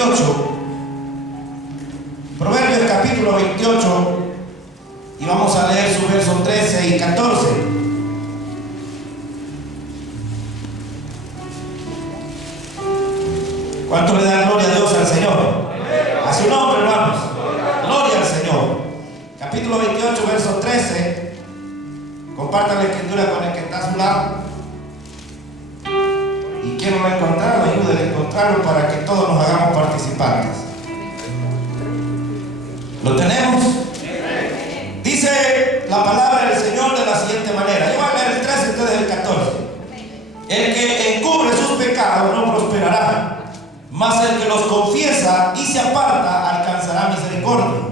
28, Proverbios capítulo 28, y vamos a leer sus versos 13 y 14. ¿Cuánto le dan gloria a Dios, al Señor? A su nombre, hermanos. Gloria al Señor. Capítulo 28, verso 13. Compartan la escritura con el que está a su lado. Y quien no lo ha encontrado, ayúdenle a encontrarlo para que todos nos hagamos participantes. ¿Lo tenemos? Dice la palabra del Señor de la siguiente manera. Yo voy a leer el 13 y ustedes el 14. El que encubre sus pecados no prosperará, mas el que los confiesa y se aparta alcanzará misericordia.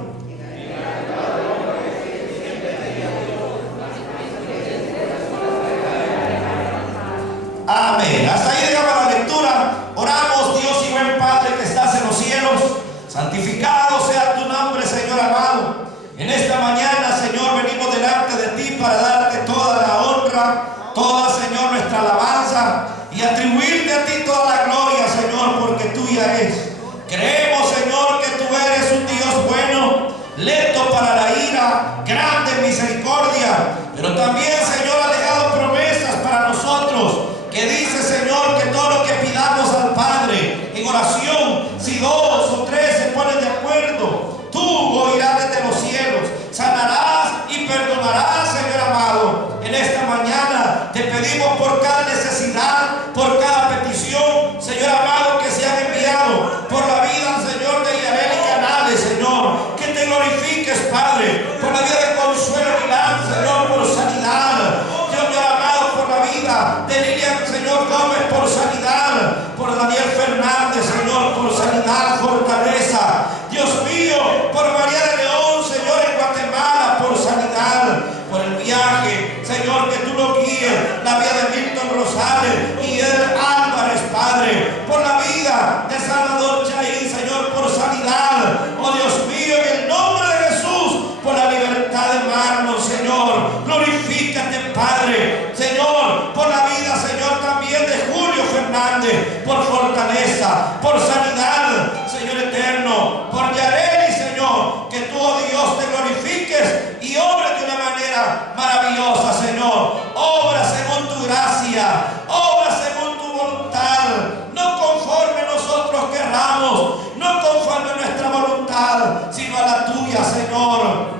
Amén. Hasta ahí llegamos a la lectura. Oramos, Dios y buen Padre que estás en los cielos. Santificado sea tu nombre, Señor amado. En esta mañana, Señor, venimos delante de ti para darte toda la honra, toda, Señor, nuestra alabanza y atribuirte a ti toda la gloria, Señor, porque tuya es. Creemos, Señor, que tú eres un Dios bueno, lento para la ira, grande en misericordia, pero también, Señor, ha dejado promesas para nosotros, que dice, Señor, que todo lo que pidamos al Padre en oración, si 2 o 3 se ponen de acuerdo, tú oirás desde los cielos, sanarás y perdonarás, Señor amado. En esta mañana te pedimos por cada necesidad, por cada petición, Señor amado, que se han enviado, por la vida, Señor, de Yareli Canales, Señor, que te glorifiques, Padre, por la vida de Consuelo Milán, Señor, por sanidad, Señor amado, por la vida de Lilian, Señor Gómez, por sanidad, por Daniel Fernández, Señor, por sanidad, fortaleza, Dios mío, por María de León, Señor, en Guatemala, por sanidad, por el viaje, Señor, que tú lo guíes, la vida de Milton Rosales y Eder Álvarez, Padre, por la vida de Salvador Chaín, Señor, por sanidad, oh Dios mío, en el nombre de Jesús, por la libertad de Marlon, Señor, glorifícate, Padre, Señor, por la vida, Señor, también de Julio Fernández, por fortaleza, por sanidad, Señor eterno, por Yareli, Señor, que tú, oh Dios, te glorifiques y obres de una manera maravillosa, Señor, obra según tu gracia, obra según tu voluntad, no conforme nosotros querramos, no conforme nuestra voluntad, sino a la tuya, Señor.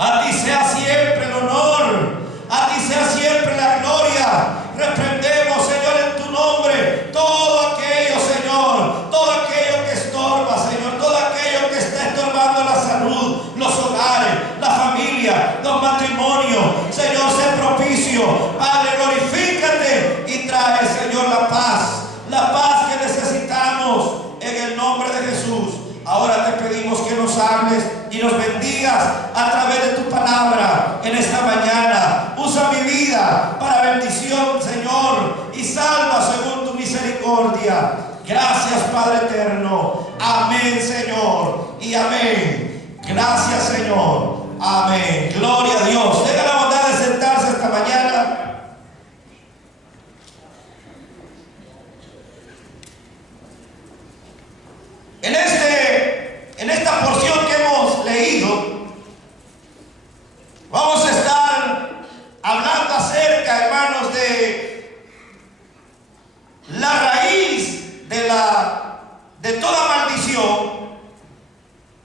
A ti sea siempre el honor, a ti sea siempre la gloria. Reprendemos, Señor, en tu nombre todo aquello, Señor, todo aquello que estorba, Señor, todo aquello que está estorbando la salud, los hogares, la familia, los matrimonios. Señor, sé propicio, Padre, glorifícate y trae, Señor, la paz que necesitamos en el nombre de Jesús. Ahora te pedimos que nos hables y nos bendigas a través de tu palabra en esta mañana. Usa mi vida para bendición, Señor, y salva según tu misericordia. Gracias, Padre eterno. Amén, Señor, y amén. Gracias, Señor. Amén. Gloria a Dios. Tenga la bondad de sentarse esta mañana. En esta porción que hemos leído, vamos a estar hablando acerca, hermanos, de la raíz de toda maldición,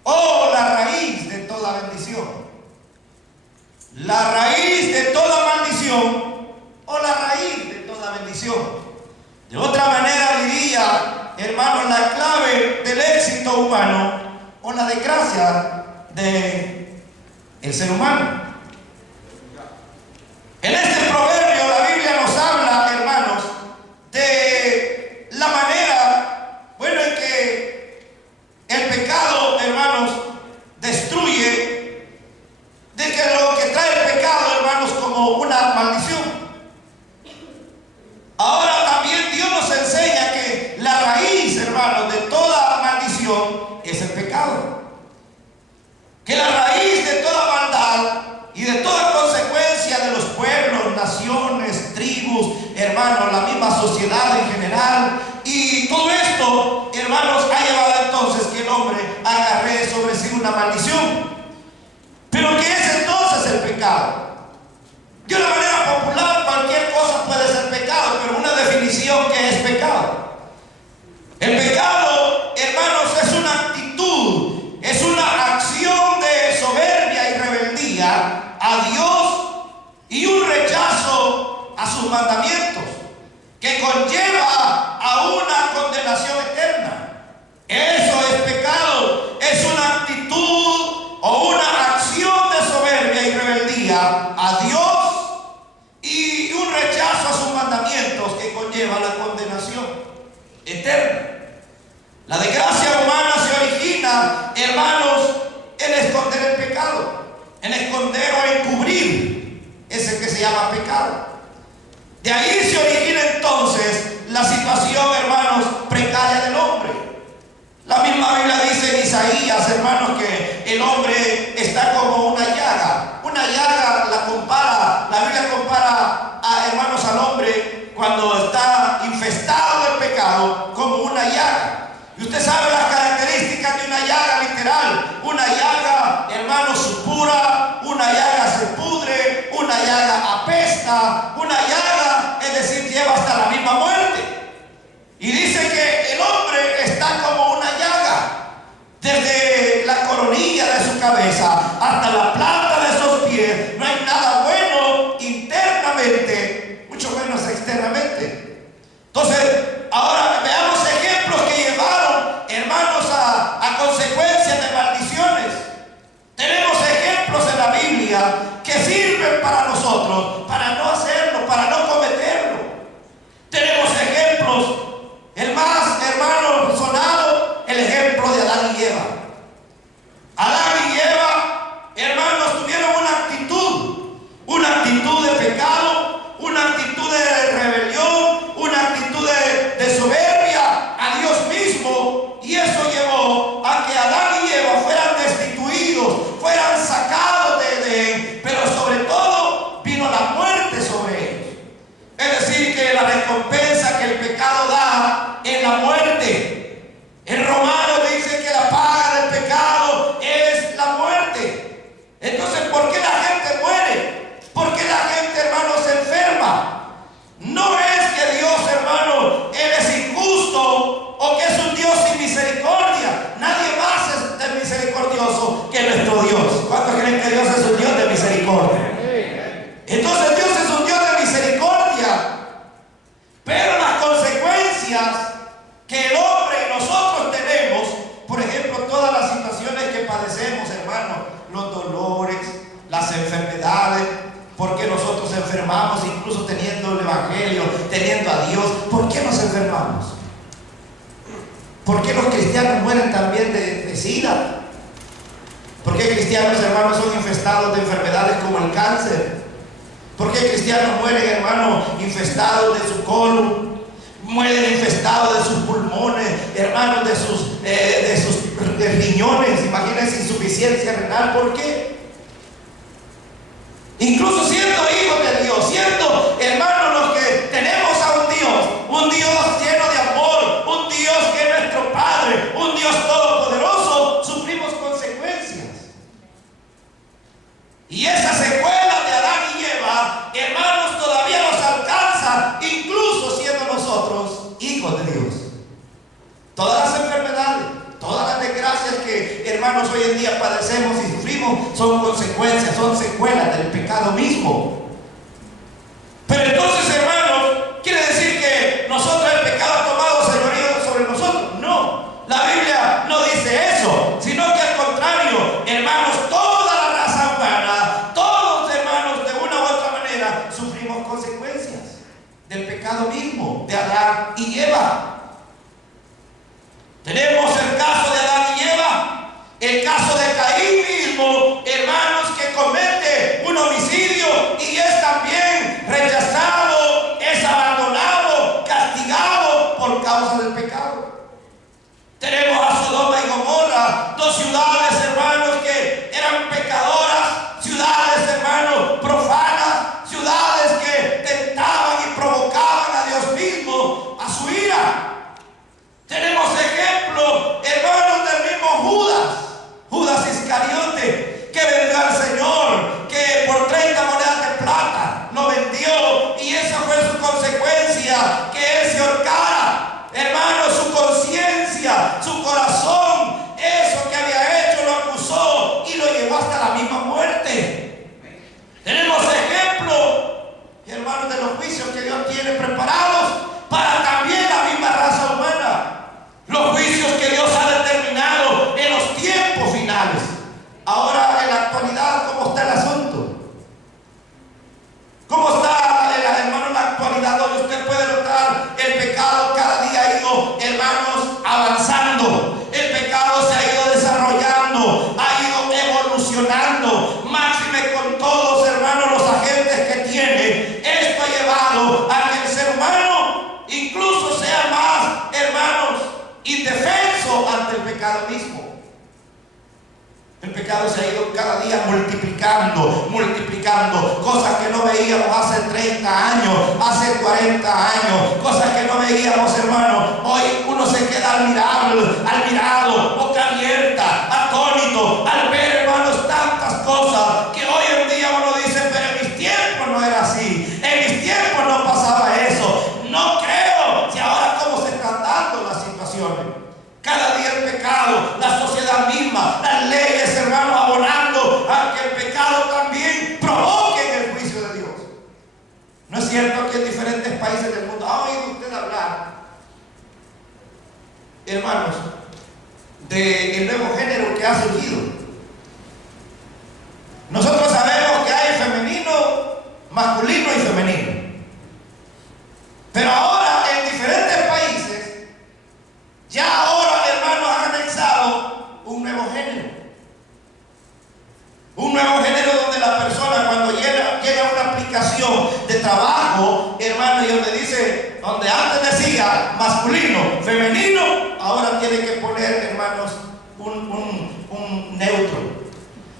o la raíz de toda bendición. La raíz de toda maldición, o la raíz de toda bendición. De otra manera diría, hermanos, la clave del éxito humano o la desgracia del ser humano. En este proverbio la Biblia nos habla, hermanos, de la manera, bueno, en que el pecado, hermanos, destruye, de que lo que trae el pecado, hermanos, como una maldición. Ahora también Dios nos enseña que la raíz, hermanos, de toda maldición es el pecado. Que la raíz de toda maldad rebeldía a Dios y un rechazo a sus mandamientos, que conlleva a una condenación eterna. Eso es pecado, es una actitud o una acción de soberbia y rebeldía a Dios y un rechazo a sus mandamientos que conlleva la condenación eterna. La desgracia humana se origina, hermanos, en esconder el pecado, en esconder o encubrir ese que se llama pecado. De ahí se origina entonces la situación, hermanos, precaria del hombre. La misma Biblia dice en Isaías, hermanos, que el hombre está como una llaga. Una llaga la Biblia compara a, hermanos, al hombre cuando está infestado del pecado como una llaga. Y usted sabe las características de una llaga literal. Una llaga, hermanos, supura, una llaga se pudre, una llaga apesta, una llaga, es decir, lleva hasta la misma muerte. Y dice que el hombre está como una llaga, desde la coronilla de su cabeza hasta la planta de sus pies. No hay nada bueno internamente, mucho menos externamente. Entonces, ahora veamos ejemplos que llevaron, hermanos, a consecuencias de maldiciones. Tenemos ejemplos en la Biblia que sirven para nosotros, para no hacerlo, para no cometerlo. Tenemos ejemplos, el más, hermano, sonado, el ejemplo de Adán y Eva. Adán y Eva, hermanos, tuvieron una actitud de pecado, una actitud de rebelión, una actitud de soberbia a Dios mismo, y eso llevó a que Adán y Eva fueran destituidos, fueran sacados de Edén, pero sobre todo vino la muerte sobre ellos. Es decir, que la recompensa que el pecado da es la muerte. En Romanos dice que la paga del pecado es la muerte. Entonces, ¿por qué la gente muere? ¿Por qué la gente, hermano, se enferma? No es que Dios, hermano, Él es injusto o que es un Dios sin misericordia. Nadie más es tan misericordioso que nuestro Dios. ¿Cuántos creen que Dios es un Dios de misericordia? Entonces Dios es un Dios de misericordia, pero las consecuencias que el hombre y nosotros tenemos, por ejemplo, todas las situaciones que padecemos, hermano, los dolores, las enfermedades, porque nosotros enfermamos, incluso teniendo el Evangelio, teniendo a Dios. ¿Por qué nos enfermamos? ¿Por qué los cristianos mueren también de SIDA? ¿Por qué cristianos, hermanos, son infestados de enfermedades como el cáncer? ¿Por qué cristianos mueren, hermanos, infestados de su colon? Mueren infestados de sus pulmones, hermanos, de sus riñones. Imagínense, insuficiencia renal. ¿Por qué? Incluso siendo hijos de Dios, siendo, hermanos, los que tenemos a un Dios lleno de amor, un Dios que es nuestro Padre, un Dios todopoderoso, sufrimos consecuencias. Y esa secuela de Adán y Eva, hermanos, todavía nos alcanza, incluso siendo nosotros hijos de Dios. Todas las enfermedades, todas las desgracias que, hermanos, hoy en día padecemos y sufrimos son consecuencias, son secuelas del pecado mismo. Pero entonces, hermanos, ¿quiere decir que nosotros el pecado ha tomado señorío sobre nosotros? No, la Biblia no dice eso, sino que al contrario, hermanos, toda la raza humana, todos, hermanos, de una u otra manera, sufrimos consecuencias del pecado mismo, de Adán y Eva. Tenemos el caso de Adán y Eva, el caso de Caín mismo, hermanos, que comete un homicidio y pecado se ha ido cada día multiplicando, cosas que no veíamos hace 30 años, hace 40 años, cosas que no veíamos, hermano. Hoy uno se queda admirado, boca abierta, atónito, al ver, hermanos, tantas cosas que hoy en día uno dice, pero en mis tiempos no era así, en mis tiempos no pasaba eso. No creo si ahora cómo se están dando las situaciones. Cada día el pecado, la sociedad misma, las leyes, hermanos, abonando a que el pecado también provoque el juicio de Dios. ¿No es cierto que en diferentes países del mundo ha oído usted hablar, hermanos, del nuevo género que ha surgido? Nosotros sabemos que hay femenino, masculino y femenino. Pero ahora en diferentes países, ya ahora, hermanos, han anexado un nuevo género. Un nuevo género donde la persona cuando llega a una aplicación de trabajo, hermano, y donde dice, donde antes decía masculino, femenino, ahora tiene que poner, hermanos, un neutro.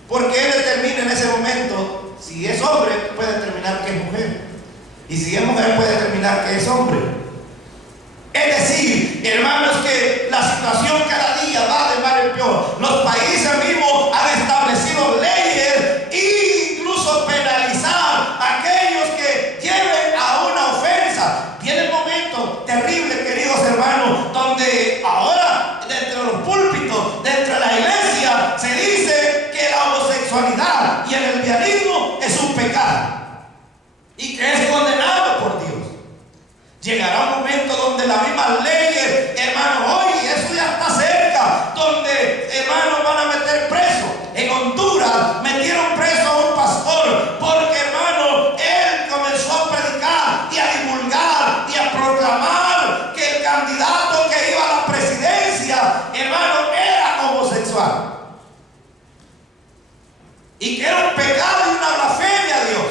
Porque él determina en ese momento, si es hombre, puede determinar que es mujer. Y si es mujer, puede determinar que es hombre. Es decir, hermanos, que la situación cada día va de mal en peor. Los países mismos han establecido leyes e incluso penalizar a aquellos que lleven a una ofensa. Viene el momento terrible, queridos hermanos, donde ahora dentro de los púlpitos, dentro de la iglesia, se dice que la homosexualidad y el lesbianismo es un pecado y que es condenado por Dios. Llegará un momento donde las mismas leyes, hermanos, hoy eso ya está cerca, donde, hermanos, van a meter preso. En Honduras metieron preso a un pastor porque, hermano, él comenzó a predicar y a divulgar y a proclamar que el candidato que iba a la presidencia, hermano, era homosexual y que era un pecado y una blasfemia a Dios.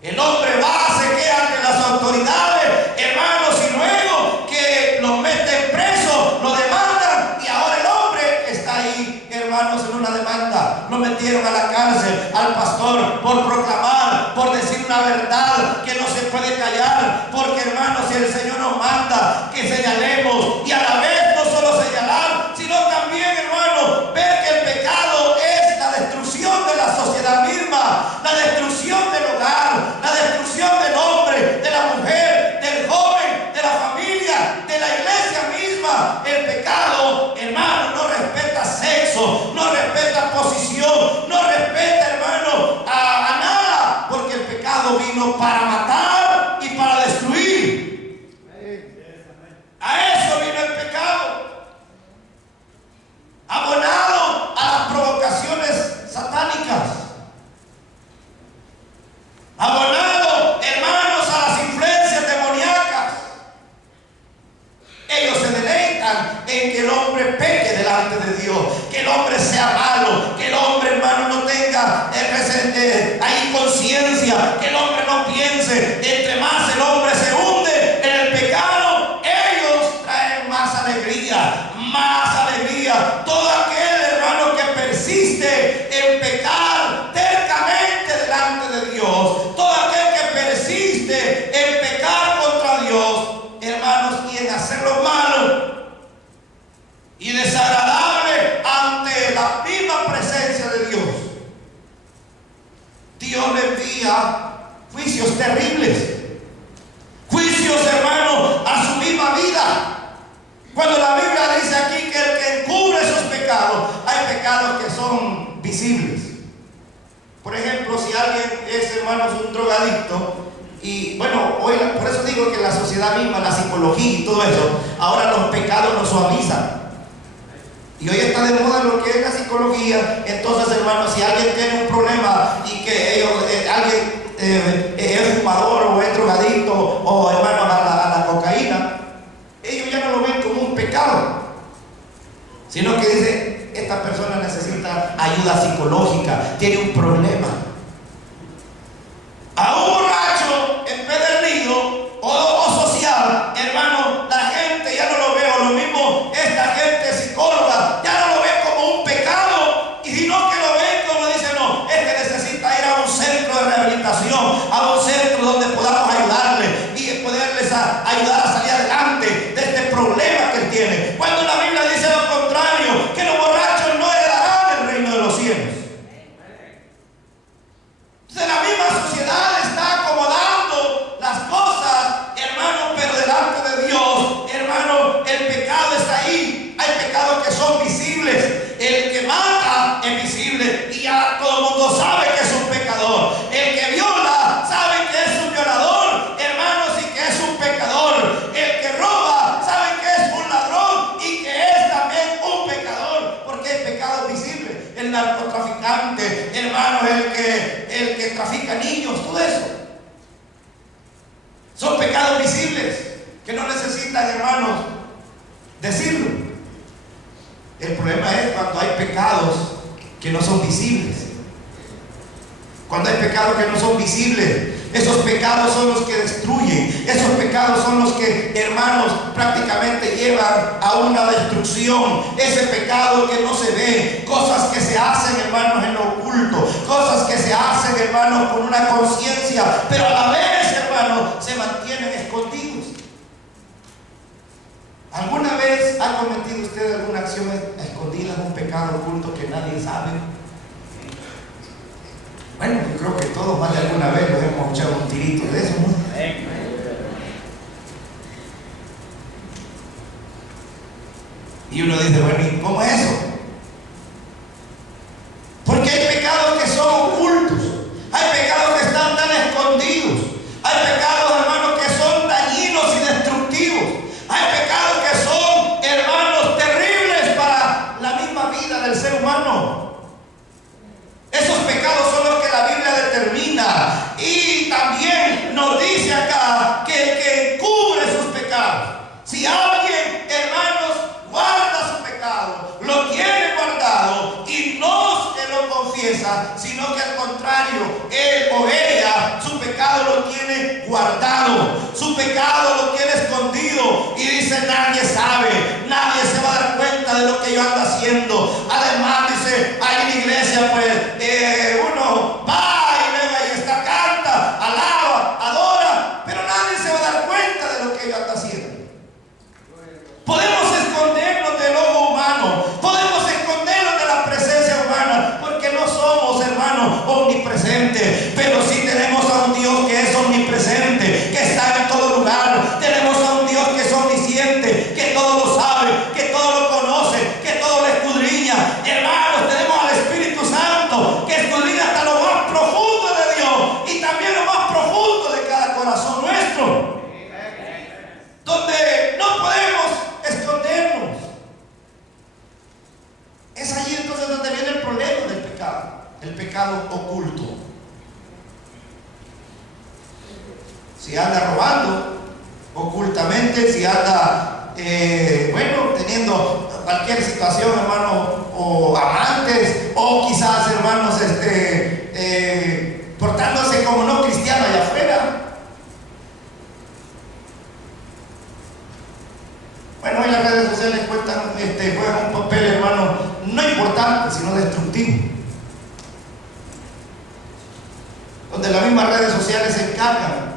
El hombre va, se queda ante las autoridades, hermanos, y luego que lo meten preso, lo demandan, y ahora el hombre está ahí, hermanos, en una demanda. Lo metieron a la cárcel al pastor por proclamar, por decir una verdad que no se puede callar, porque, hermanos, si el Señor nos manda que señalemos, y a la vez no solo señalar, sino también, hermanos, ver que el pecado es la destrucción de la sociedad misma, la destrucción del hogar, la destrucción del hombre, de la mujer, del joven, de la familia, de la iglesia misma. El pecado, hermano, no respeta sexo, no respeta posición, no respeta, hermano, a nada, porque el pecado vino para matar y para destruir. A eso vino el pecado, abonado a las provocaciones satánicas, abonado, hermanos, a las influencias demoníacas. Ellos se deleitan en que el hombre peque delante de Dios, que el hombre sea malo, que el hombre, hermano, no tenga ahí conciencia, que el hombre no piense. Entre más el hombre se hunde en el pecado, ellos traen más alegría, más alegría. Todo aquel, hermano, que persiste en pecar tercamente delante de Dios, todo aquel que persiste en pecar contra Dios, hermanos, y en hacer lo malo y desagradable ante la misma presencia de Dios, Dios le envía juicios terribles, juicios, hermanos, a su misma vida. Cuando la Biblia dice aquí que el que encubre esos pecados, hay pecados que son visibles. Por ejemplo, si alguien es, hermanos, un drogadicto, y bueno, hoy por eso digo que la sociedad misma, la psicología y todo eso, ahora los pecados los suavizan. Y hoy está de moda lo que es la psicología. Entonces, hermanos, si alguien tiene un problema y que alguien es fumador o es drogadicto o, hermanos, a la cocaína, ellos ya no lo ven como un pecado, sino que dicen, esta persona necesita ayuda psicológica, tiene un problema. A un borracho empedernido o social, hermano, la gente ya no lo ve, o lo mismo esta gente psicóloga ya no lo ve como un pecado, y sino inmundo sabe que es un pecador. El que viola sabe que es un violador, hermanos, y que es un pecador. El que roba sabe que es un ladrón y que es también un pecador, porque hay pecados visibles. El narcotraficante, hermanos, el que trafica niños, todo eso son pecados visibles que no necesitan, hermanos, decirlo. El problema es cuando hay pecados que no son visibles. Cuando hay pecados que no son visibles, esos pecados son los que destruyen. Esos pecados son los que, hermanos, prácticamente llevan a una destrucción. Ese pecado que no se ve, cosas que se hacen, hermanos, en lo oculto, cosas que se hacen, hermanos, con una conciencia, pero a la vez, hermanos, se mantienen escondidos. ¿Alguna vez ha cometido usted alguna acción escondida, un pecado oculto que nadie sabe? Bueno, yo creo que todos más de alguna vez nos hemos echado un tirito de eso, ¿no? Y uno dice, bueno, ¿y cómo es eso? Porque hay pecados que son ocultos, hay pecados que están tan escondidos, hay pecados, hermanos, que son dañinos y destructivos, hay pecados que son, hermanos, terribles para la misma vida del ser humano. Esos pecados son los que la Biblia determina, y también nos dice acá que el que encubre sus pecados, si alguien, hermanos, guarda su pecado, lo tiene guardado y no se lo confiesa, sino que al contrario, él o ella, su pecado lo tiene guardado, su pecado lo tiene escondido, y dice, nadie sabe, nadie se va a dar cuenta de lo que yo ando haciendo. Además, dice, ahí en la iglesia, pues, uno va y venga y está, canta, alaba, adora, pero nadie se va a dar cuenta de lo que yo ando haciendo. Podemos escondernos del ojo humano, podemos escondernos de la presencia humana, porque no somos, hermanos, omnipresentes, pero sí tenemos a un Dios que es omnipresente, que está en todo lugar. Tenemos a un Dios que es omnisciente, que todo lo sabe, que todo lo conoce, que todo lo escudriña. Hermanos, tenemos al Espíritu Santo, que escudriña hasta lo más profundo de Dios y también lo más profundo de cada corazón nuestro, donde no podemos escondernos. Es allí entonces donde viene el problema del pecado, el pecado oculto. Si anda robando ocultamente, si anda, teniendo cualquier situación, hermano, o amantes, o quizás, hermanos, portándose como no cristiano allá afuera. Bueno, hoy las redes sociales juegan un papel, hermano, no importante, sino destructivo, donde las mismas redes sociales se encargan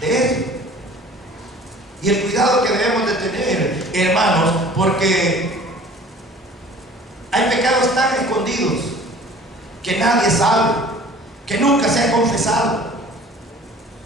de eso. Y el cuidado que debemos de tener, hermanos, porque hay pecados tan escondidos que nadie sabe, que nunca se ha confesado.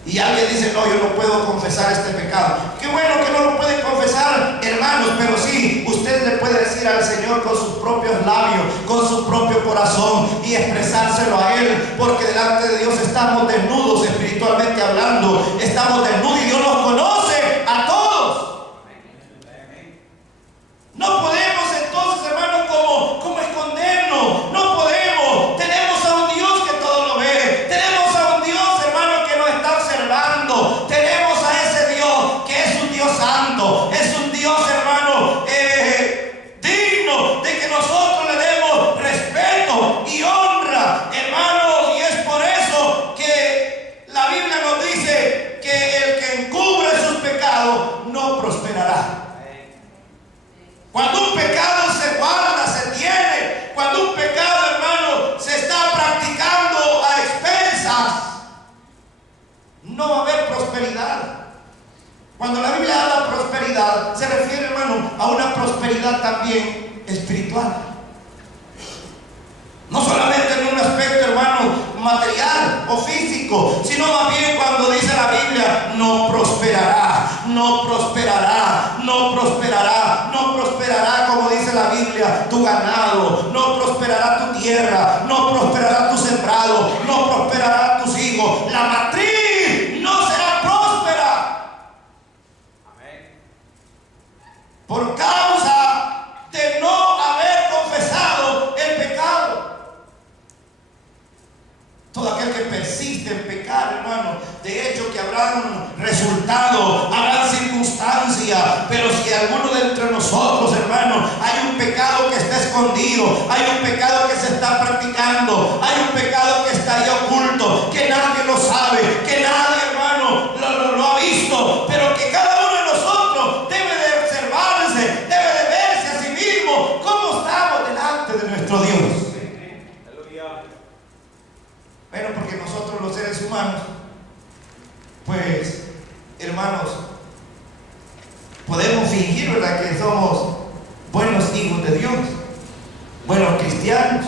Y alguien dice, no, yo no puedo confesar este pecado. Qué bueno que no lo pueden confesar, hermanos, pero sí, usted le puede decir al Señor con sus propios labios, con su propio corazón, y expresárselo a Él, porque delante de Dios estamos desnudos, espiritualmente hablando, estamos desnudos, y Dios nos conoce a todos. No podemos entonces, hermanos, como escondernos, no podemos. Tenemos a un Dios que todo lo ve, tenemos a un Dios, hermano, que nos está observando, tenemos a ese Dios que es un Dios santo, es un Dios, hermano, digno de que nosotros le demos respeto y honra, hermanos, y es por eso que la Biblia nos dice que el que encubre sus pecados no prosperará. Cuando un pecado se guarda, se tiene, cuando un pecado, hermano, se está practicando a expensas, no va a haber prosperidad. Cuando la Biblia habla de prosperidad, se refiere, hermano, a una prosperidad también espiritual. No solamente en un aspecto, hermano, material o físico, sino más bien cuando dice la Biblia, no prosperará, no prosperará, no prosperará, no prosperará, como dice la Biblia. Biblia tu ganado, no prosperará tu tierra, no prosperará tu sembrado, no prosperarán tus hijos. La matriz no será próspera. Amén. Por causa de no haber confesado el pecado. Todo aquel que persiste en pecar, hermano, de hecho que habrán resultados, habrán circunstancias, pero si alguno de entre nosotros, hermano, hay un pecado que está escondido, hay un pecado que se está practicando, hay un pecado que está ahí oculto, que nadie lo sabe, que nadie, hermano, lo ha visto, pero que cada uno de nosotros debe de observarse, debe de verse a sí mismo cómo estamos delante de nuestro Dios. Bueno, porque nosotros los seres humanos, pues, hermanos, podemos fingir, ¿verdad?, que somos buenos hijos de Dios, buenos cristianos.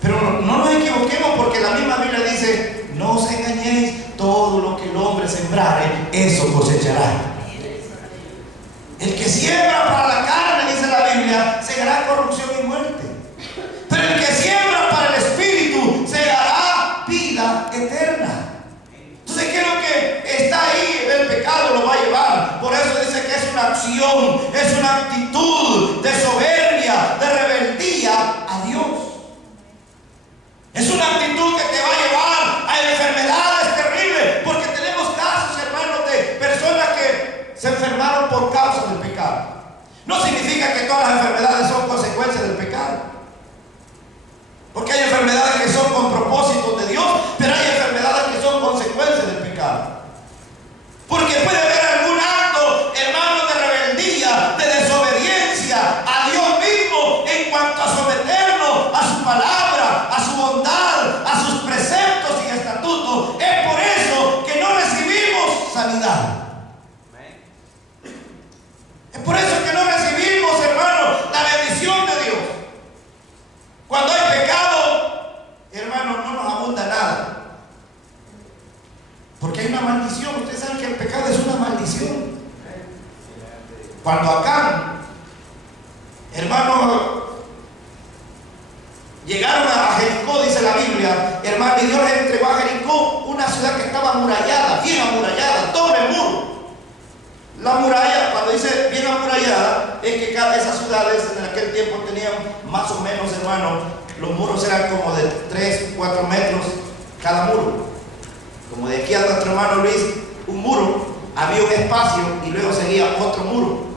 Pero no nos equivoquemos, porque la misma Biblia dice: no os engañéis, todo lo que el hombre sembrare, eso cosechará. El que siembra para la carne, dice la Biblia, segará corrupción y muerte. Pero el que siembra para el Espíritu segará vida eterna. Entonces, ¿qué es lo que está ahí? El pecado lo va a llevar. Por eso dice que es una acción, es una actitud de soberbia, de rebeldía a Dios. Es una actitud que te va a llevar a enfermedades terribles, porque tenemos casos, hermanos, de personas que se enfermaron por causa del pecado. No significa que todas las enfermedades son consecuencias del pecado. Porque hay enfermedades que son con propósitos de Dios, pero hay enfermedades que son consecuencias del pecado. Porque puede haber algún acto, hermano, de rebeldía, de desobediencia a Dios mismo en cuanto a someternos a su palabra, a su bondad, a sus preceptos y estatutos. Es por eso que no recibimos sanidad. Es por eso que no recibimos, hermano, la bendición de Dios. Cuando hay pecado, hermano, no nos abunda nada. Porque hay una maldición. Ustedes saben que el pecado es una maldición. Cuando Acán, hermano, llegaron a Jericó, dice la Biblia, hermano, y Dios les entregó a Jericó una ciudad que estaba amurallada, bien amurallada, doble muro. La muralla, cuando dice bien amurallada, es que cada de esas ciudades en aquel tiempo tenían más o menos, hermano, los muros eran como de 3, 4 metros cada muro. Como de aquí a nuestro hermano Luis, un muro, había un espacio y luego seguía otro muro.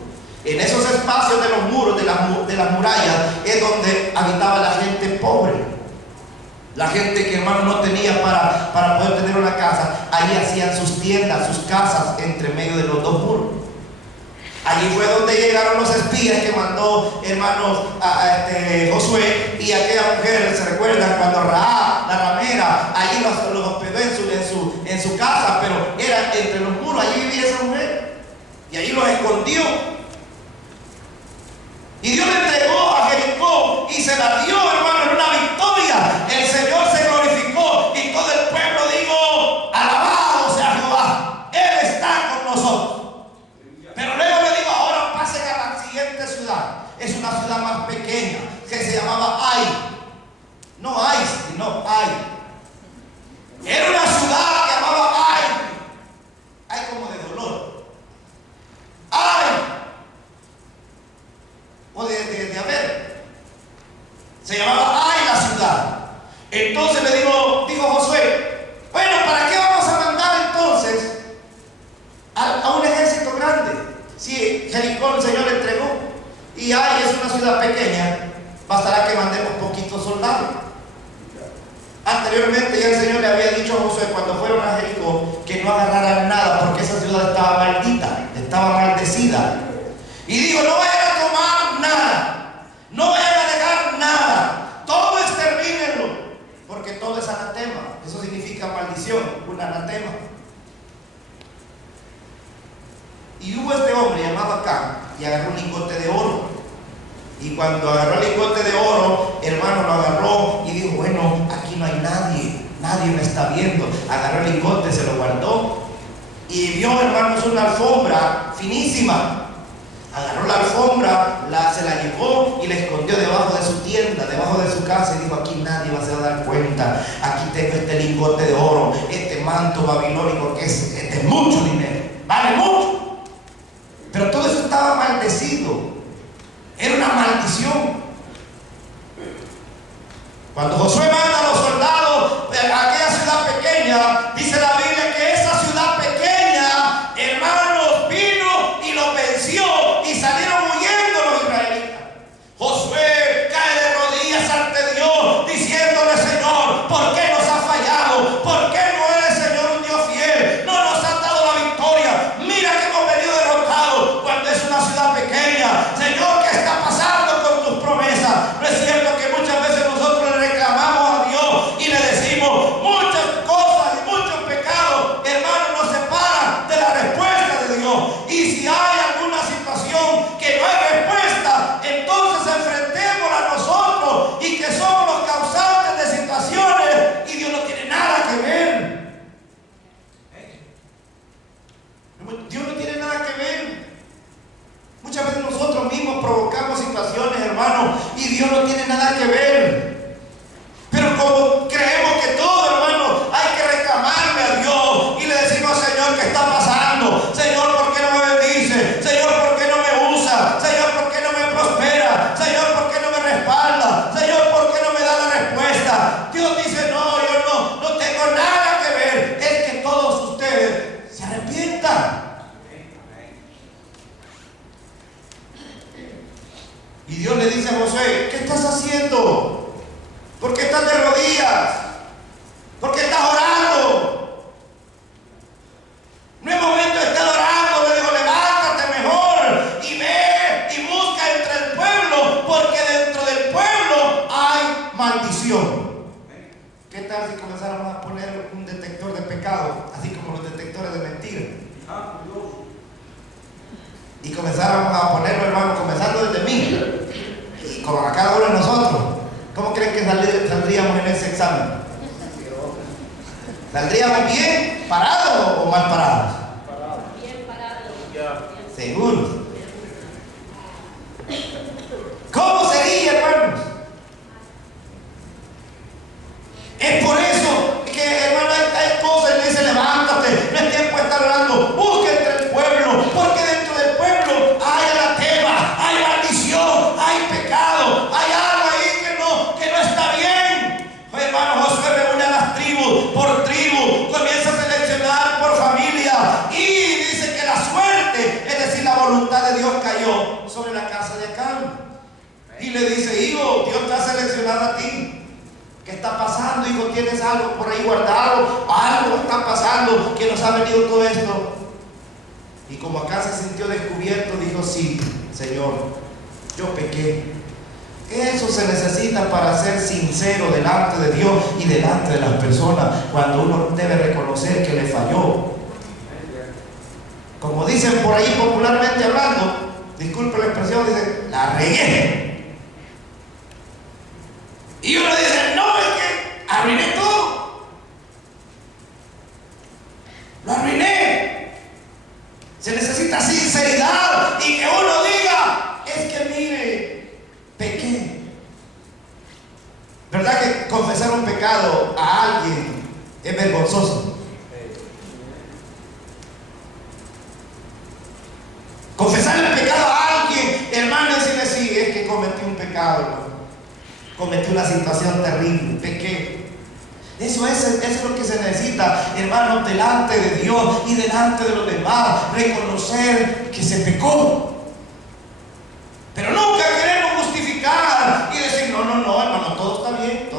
En esos espacios de los muros, de las murallas, es donde habitaba la gente pobre. La gente que, hermano, no tenía para poder tener una casa. Allí hacían sus tiendas, sus casas entre medio de los dos muros. Allí fue donde llegaron los espías que mandó, hermanos, a Josué y aquella mujer. ¿Se recuerdan cuando Rahab, la ramera, allí los hospedó en su casa? Pero era entre los muros, allí vivía esa mujer y allí los escondió. Y Dios le entregó a Jericó y se la dio, hermano, en una victoria. El Señor se glorificó y todo el pueblo dijo: alabado sea Jehová, Él está con nosotros. Pero luego le digo: ahora pasen a la siguiente ciudad. Es una ciudad más pequeña que se llamaba Ai. No Ai, sino Ai. Era una ciudad que llamaba Ai. Ai como de dolor. Ai. O de haber. Se llamaba Ai la ciudad. Entonces le dijo Josué: bueno, ¿para qué vamos a mandar entonces a un ejército grande? Si Jericó el Señor le entregó y Ai es una ciudad pequeña, bastará que mandemos poquitos soldados. Anteriormente ya el Señor le había dicho a Josué, cuando fueron a Jericó, que no agarraran nada porque esa ciudad estaba maldita, estaba maldecida. Y dijo: no vayan a tomar nada, no vayan a dejar nada, todo extermínenlo, porque todo es anatema. Eso significa maldición, un anatema. Y hubo este hombre llamado Acán y agarró un lingote de oro. Y cuando agarró el lingote de oro, hermano, lo agarró y dijo: bueno, aquí no hay nadie me está viendo. Agarró el lingote, se lo guardó y vio, hermanos, una alfombra finísima. Agarró la alfombra, se la llevó y la escondió debajo de su tienda, debajo de su casa, y dijo: aquí nadie va a se dar cuenta. Aquí tengo este lingote de oro, este manto babilónico que es mucho dinero, vale mucho. Pero todo eso estaba maldecido, era una maldición. Cuando Josué manda a los soldados a aquella ciudad pequeña, dice la Biblia que esa ciudad pequeña, hermanos, vino y los venció y salieron huyendo los israelitas. Josué cae de rodillas ante Dios diciéndole: Señor, ¿por qué nos ha fallado? ¿Por qué no eres, Señor, un Dios fiel? No nos has dado la victoria. Mira que hemos venido derrotados cuando es una ciudad pequeña. Señor, ¿qué está pasando con tus promesas? No es cierto que muchas veces nosotros le reclamamos a Dios y le decimos muchas cosas y muchos pecados, hermanos, nos separan de la respuesta de Dios. Y si hay alguna situación que no hay respuesta, entonces enfrentémosla nosotros, y que somos los causantes de situaciones y Dios no tiene nada que ver. Dios no tiene nada que ver. Muchas veces nosotros mismos provocamos situaciones, hermanos, y Dios no tiene nada que ver. Pero como creemos que todo, hermano, hay que reclamarle a Dios y le decimos: Señor, ¿qué está pasando? Señor, ¿por qué no me bendice? Señor, ¿por qué no me usa? Señor, ¿por qué no me prospera? Señor, ¿por qué no me respalda? Señor, ¿por qué no me da la respuesta? Dios dice: no, yo no tengo nada que ver. Es que todos ustedes se arrepientan. Y Dios le dice a Josué: ¿qué estás haciendo? ¿Por qué estás de rodillas? ¿Por qué estás orando? No es momento de estar orando. Le digo: levántate mejor y ve y busca entre el pueblo, porque dentro del pueblo hay maldición. ¿Qué tal si comenzáramos a poner un detector de pecado, así como los detectores de mentiras? Y comenzáramos a ponerlo, hermano, comenzando desde mí, y como a cada uno de nosotros. ¿Cómo creen que saldríamos en ese examen? ¿Saldríamos bien parados o mal parados? Bien parados. ¿Seguros? ¿Cómo sería, hermanos? Es por eso que, hermano, hay cosas que dice: levántate, no es tiempo de estar orando, busca entre el pueblo, porque dentro del pueblo hay anatema, hay maldición, hay pecado, hay algo ahí que no está bien. Hermano, Josué reúne a las tribus por tribu, comienza a seleccionar por familia, y dice que la suerte, es decir, la voluntad de Dios, cayó sobre la casa de Acán. Y le dice: hijo, Dios te ha seleccionado a ti. ¿Qué está pasando, hijo? ¿Tienes algo por ahí guardado? Algo está pasando que nos ha venido todo esto. Y como acá se sintió descubierto, dijo: sí, Señor, yo pequé. Eso se necesita para ser sincero delante de Dios y delante de las personas, cuando uno debe reconocer que le falló. Como dicen por ahí popularmente hablando, disculpe la expresión, dicen: la regué. Y uno dice: no, es que arruiné todo. Lo arruiné. Se necesita sinceridad y que uno diga: es que mire, pequé. ¿Verdad que confesar un pecado a alguien es vergonzoso? Confesar el pecado a alguien, hermano, decirle: sí, es que cometí un pecado, hermano. Cometí una situación terrible, pequé. Eso es lo que se necesita, hermanos, delante de Dios y delante de los demás. Reconocer que se pecó. Pero nunca queremos justificar y decir: no, hermano, todo está bien,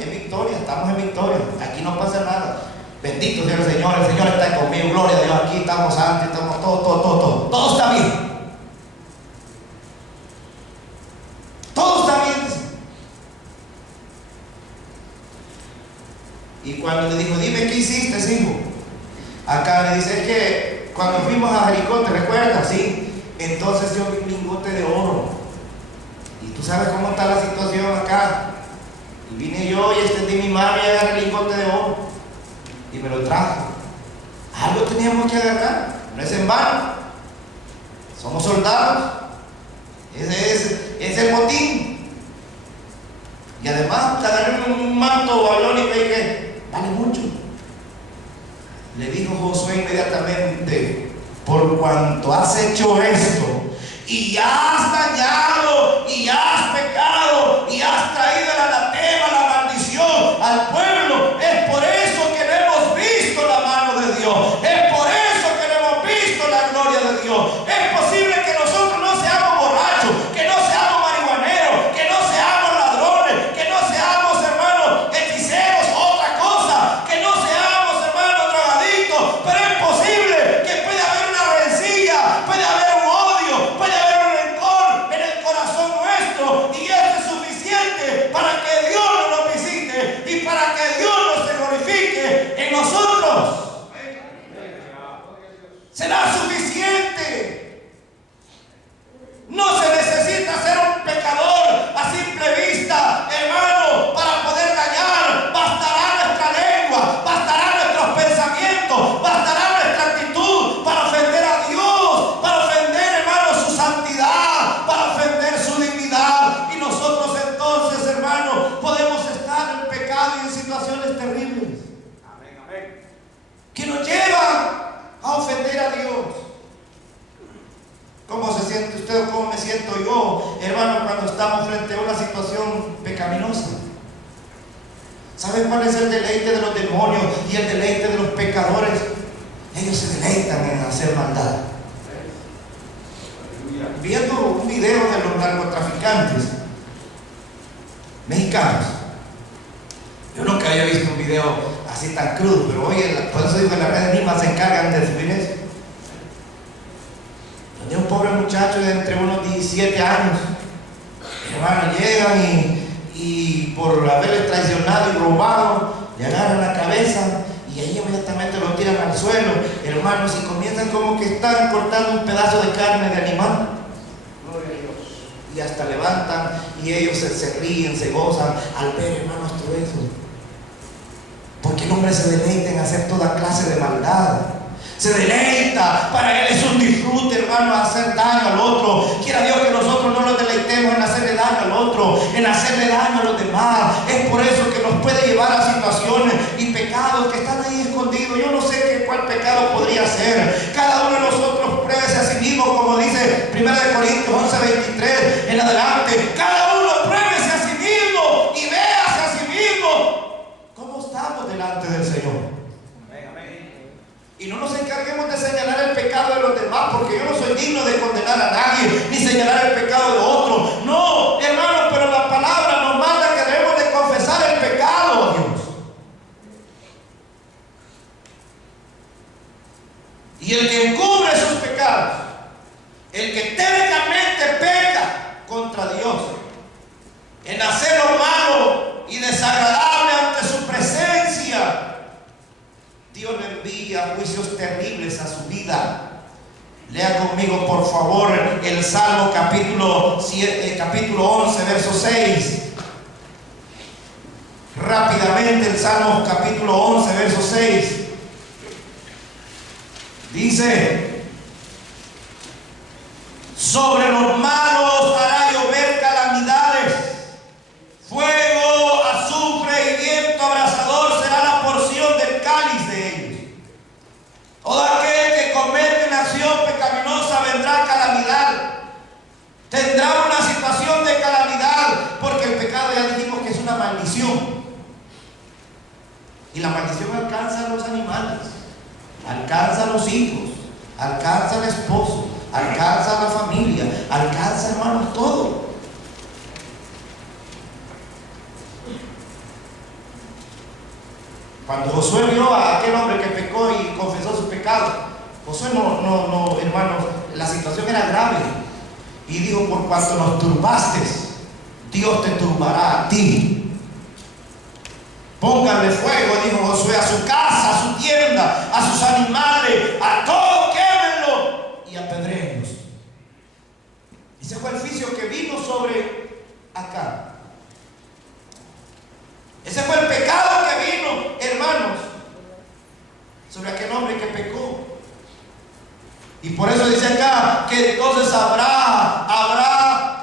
es victoria, estamos en victoria, aquí no pasa nada. Bendito sea el Señor está conmigo, gloria a Dios, aquí estamos santos, estamos todo está bien. Todo está bien. Y cuando le dijo: dime, ¿qué hiciste, hijo? Acá le dice: es que cuando fuimos a Jericó, ¿te recuerdas? Sí. Entonces yo vi un lingote de oro. Y tú sabes cómo está la situación acá. Y vine yo y extendí mi mano y agarré el lingote de oro. Y me lo trajo. Algo teníamos que agarrar. No es en vano. Somos soldados. Ese es el botín. Y además te agarré un manto babilónico y que vale mucho. Le dijo Josué inmediatamente: por cuanto has hecho esto, y has dañado, y has pecado, y has traído el anatema, la maldición al pueblo, es por eso que no hemos visto la mano de Dios, es por eso que no hemos visto la gloria de Dios. Es posible que nosotros no seamos borrachos, que no seamos marihuaneros, que no seamos ladrones, que no seamos, hermanos, hechiceros o otra cosa, que no seamos, hermanos, drogadictos, pero es posible que puede haber una rencilla, puede haber un odio, puede haber un rencor en el corazón nuestro, y eso es suficiente para que Dios no nos visite y para que Dios no se glorifique en nosotros. Será suficiente. No se necesita ser un pecador a simple vista, hermano, para poder dañar. Bastará nuestra lengua, bastará nuestros pensamientos, bastará nuestra actitud para ofender a Dios, para ofender, hermano, su santidad, para ofender su dignidad. Y nosotros entonces, hermano, podemos estar en pecado y en situaciones terribles que nos llevan a ofender a Dios. ¿Cómo se siente usted o cómo me siento yo, hermano, cuando estamos frente a una situación pecaminosa? ¿Saben cuál es el deleite de los demonios y el deleite de los pecadores? Ellos se deleitan en hacer maldad. Viendo un video de los narcotraficantes mexicanos, yo nunca había visto un video así tan crudo, pero hoy, por eso digo que las redes mismas se encargan de subir eso. Donde un pobre muchacho de entre unos 17 años, hermano, llegan y por haberle traicionado y robado, le agarran la cabeza y ahí inmediatamente lo tiran al suelo, hermanos, y comienzan como que están cortando un pedazo de carne de animal. Gloria a Dios. Y hasta levantan y ellos se ríen, se gozan al ver, hermanos, todo eso. Porque el hombre se deleita en hacer toda clase de maldad. Se deleita, para él es un disfrute, hermano, hacer daño al otro. Quiera Dios que nosotros no nos deleitemos en hacerle daño al otro, en hacerle daño a los demás. Es por eso que nos puede llevar a situaciones y pecados que están ahí escondidos. Yo no sé cuál pecado podría ser. Cada uno de nosotros pruébese a sí mismo, como dice 1 Corintios 11:23 en adelante. Cada uno pruébese a sí mismo y véase a sí mismo cómo estamos delante del Señor. Y no nos encarguemos de señalar el pecado de los demás, porque yo no soy digno de condenar a nadie, ni señalar el pecado de otro. No, hermano, pero la palabra nos manda que debemos de confesar el pecado a Dios. Y el que encubre sus pecados, el que tercamente peca contra Dios, en hacer lo malo y desagradable ante su presencia, Dios le envía juicios terribles a su vida. Lea conmigo, por favor, el Salmo capítulo 11, verso 6. Rápidamente, el Salmo capítulo 11, verso 6. Dice: sobre los malos hará llover calamidades, fuego, azufre y viento abrasador será la porción del cáliz de ellos. Todo aquel que comete una acción pecaminosa vendrá calamidad, tendrá una situación de calamidad, porque el pecado ya dijimos que es una maldición. Y la maldición alcanza a los animales, alcanza a los hijos, alcanza al esposo, alcanza a la familia, alcanza, hermanos, todo. Cuando Josué vio a aquel hombre que pecó y confesó su pecado, Josué no, hermanos, la situación era grave. Y dijo: por cuanto nos turbaste, Dios te turbará a ti. Pónganle fuego, dijo Josué, a su casa, a su tienda, a sus animales, a todo, quémenlo y apedréenlos. Ese fue el juicio que vino sobre Acab. Ese fue el pecado que vino, hermanos, sobre aquel hombre que pecó. Y por eso dice acá que entonces habrá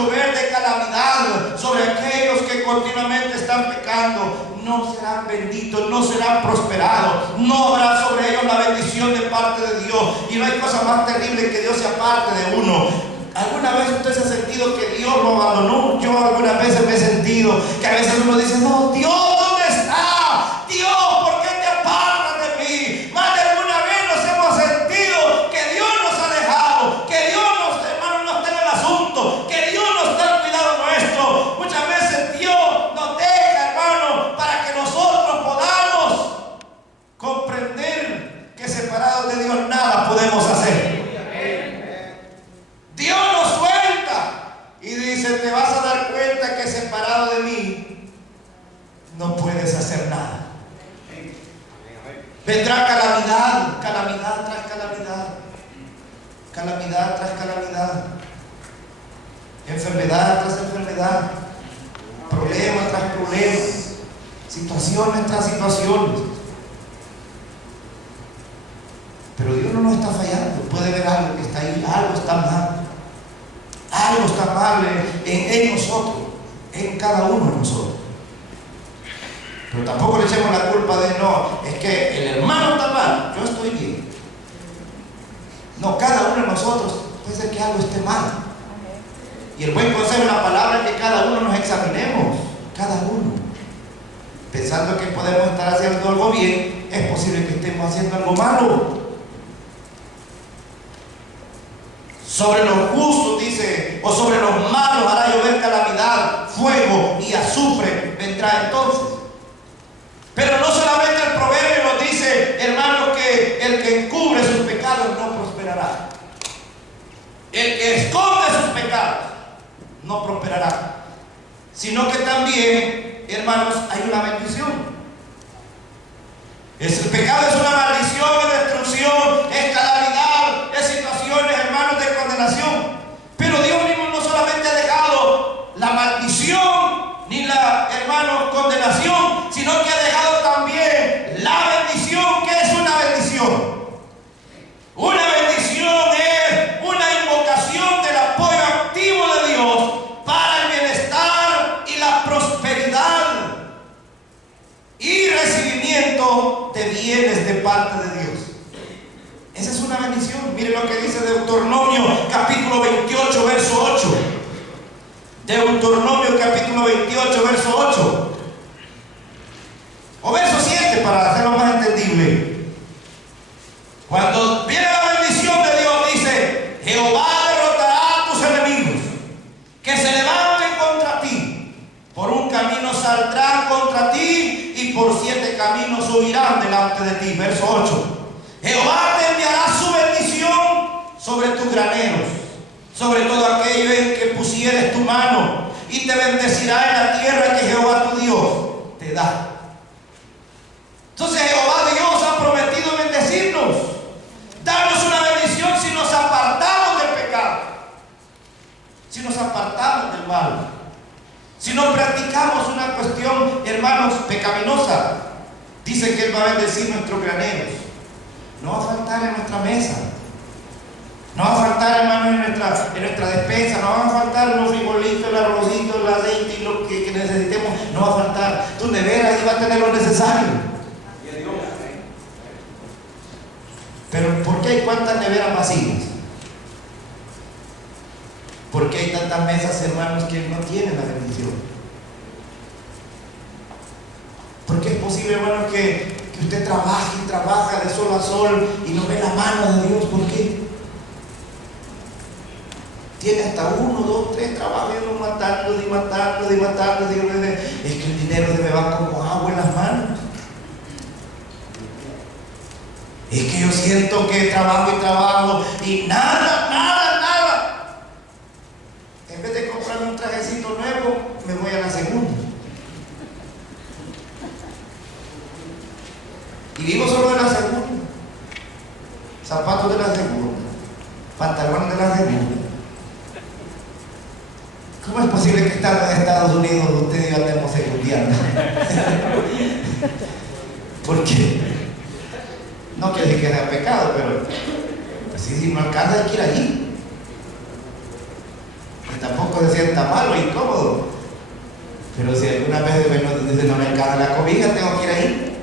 llover de calamidad sobre aquellos que continuamente están pecando. No serán benditos, no serán prosperados, no habrá sobre ellos la bendición de parte de Dios. Y no hay cosa más terrible que Dios se aparte de uno. ¿Alguna vez usted se ha sentido que Dios lo abandonó? Yo algunas veces me he sentido que a veces uno dice: no, Dios, ¿dónde está? Dios, ¿por qué te apartas de mí? Más de alguna vez nos hemos sentido que Dios nos ha dejado, que Dios hermano, no está en el asunto, que Dios no está al cuidado nuestro. Muchas veces Dios nos deja, hermano, para que nosotros podamos comprender que separados de Dios nada podemos hacer. Dios nos suelta y dice: te vas a dar cuenta que separado de mí no puedes hacer nada. Vendrá calamidad, calamidad tras calamidad, calamidad tras calamidad, enfermedad tras enfermedad, problema tras problema, situaciones tras situaciones. Pero Dios no nos está fallando. Puede ver algo que está ahí, algo está mal. Algo está mal en nosotros, en cada uno de nosotros. Pero tampoco le echemos la culpa de: no, es que el hermano está mal, yo estoy bien. No, cada uno de nosotros puede ser que algo esté mal. Y el buen consejo de la palabra es que cada uno nos examinemos, cada uno. Pensando que podemos estar haciendo algo bien, es posible que estemos haciendo algo malo. Sobre los justos, dice, o sobre los malos hará llover calamidad, fuego y azufre vendrá entonces. Pero no solamente el proverbio nos dice, hermano, que el que encubre sus pecados no prosperará. El que esconde sus pecados no prosperará. Sino que también, hermanos, hay una bendición. El pecado es una maldición, es destrucción, es calamidad, es situaciones, hermanos, de condenación. Pero Dios mismo no solamente ha dejado la maldición ni la, hermanos, condenación, sino que ha dejado también la bendición. ¿Qué es una bendición? Una bendición es una invocación del apoyo activo de Dios para el bienestar y la prosperidad y recibimiento de bienes de parte de Dios. Esa es una bendición. Miren lo que dice Deuteronomio capítulo 28 verso 8. Deuteronomio capítulo 28 verso 8 o verso 7 para hacerlo más entendible. Cuando viene la bendición de Dios, dice: Jehová derrotará a tus enemigos que se levanten contra ti. Por un camino saldrán contra ti y por 7 caminos huirán delante de ti. Verso 8. Jehová te enviará su bendición sobre tus graneros, sobre todo aquello en que pusieres tu mano, y te bendecirá en la tierra que Jehová tu Dios te da. Entonces Jehová Dios ha prometido bendecirnos, darnos una bendición si nos apartamos del pecado, si nos apartamos del mal, si no practicamos una cuestión, hermanos, pecaminosa. Dice que Él va a bendecir nuestros graneros. No va a faltar en nuestra mesa. No va a faltar, hermano, en nuestra despensa. No van a faltar los frijolitos, el arrocito, el aceite y lo que necesitemos. No va a faltar. Tu nevera ahí va a tener lo necesario. Pero ¿por qué hay cuántas neveras vacías? ¿Por qué hay tantas mesas, hermanos, que no tienen la bendición? ¿Por qué es posible, hermano, que usted trabaja y trabaja de sol a sol y no ve la mano de Dios? ¿Por qué? Tiene hasta 1, 2, 3 trabajos y uno matando. Es que el dinero se me va como agua en las manos. Es que yo siento que trabajo y nada. En vez de comprarme un trajecito nuevo, me voy a la segunda. Y vivo solo de la segunda. Zapatos de la segunda. Pantalones de la segunda. ¿Cómo es posible que estando en Estados Unidos usted y yo andemos segundiando? ¿Por qué? No quiere decir que sea pecado, pero si no alcanza hay que ir allí. Y tampoco decir sienta mal o incómodo. Pero si alguna vez dice, no me alcanza la cobija, tengo que ir ahí.